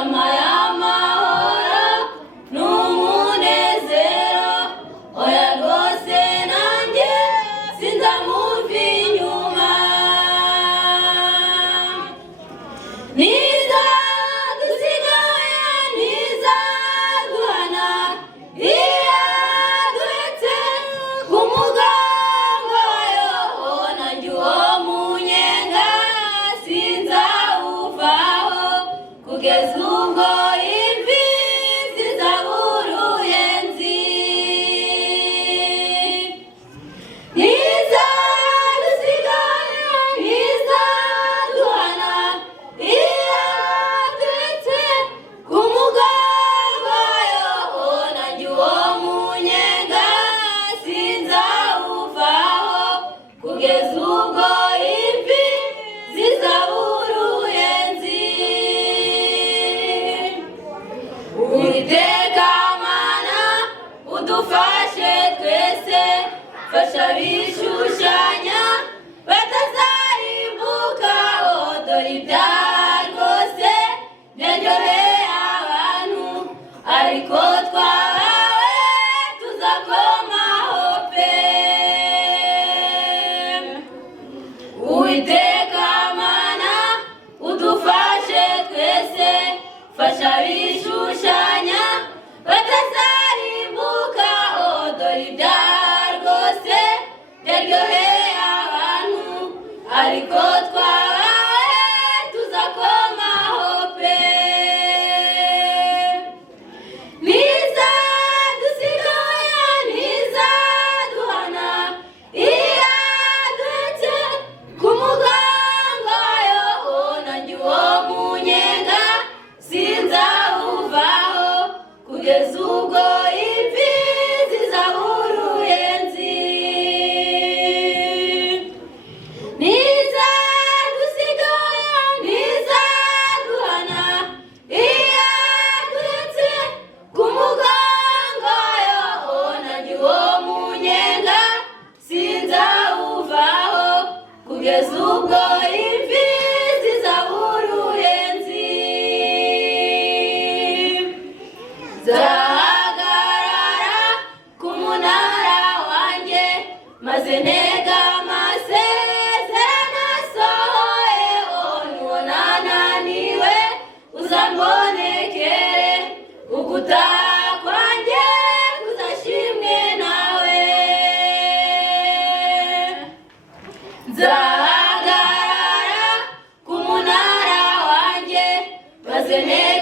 yampaye amahoro n'umunezero, oya rwose nanjye sinzamuva inyuma. Niza dusigaye niza duhana, iya duhetse ku mugongo wayo, nanjye uwo munyenga sinzawuvaho kugeza ubwo imvi zizabura uruyenzi. Niza dusigaye niza duhana, iya duhetse ku mugongo wayo, nanjye uwo munyenga sinzawuvaho kugeza ubwo imvi zizabura uruyenzi. Uwiteka Mana udufashe twese, fasha abishushanya batazarimbuka, dore ibyaha rwose byaryoheye abantu, ariko twahawe tuzakomaho pe. Uwiteka Mana udufashe twese, fasha abishushanya batazarimbuka, dore ibyaha rwose byaryoheye abantu, ariko twahawe tuzakomaho pe. Niza dusigaye niza duhana, iya duhetse ku mugongo wayo, nanjye uwo munyenga sinzawuvaho kugeza ubwo imvi zizabura uruyenzi. Niza dusigaye niza duhana, iya duhetse ku mugongo wayo, nanjye uwo munyenga sinzawuvaho kugeza ubwo imvi zizabura uruyenzi. Nzahagarara ku munara wanjye, maze ntega amasezerano asohoye, nubona naniwe uzambonekere, ugutaha kwanjye kuzashimwe nawe. Nzahagarara ku munara wanjye, maze ntega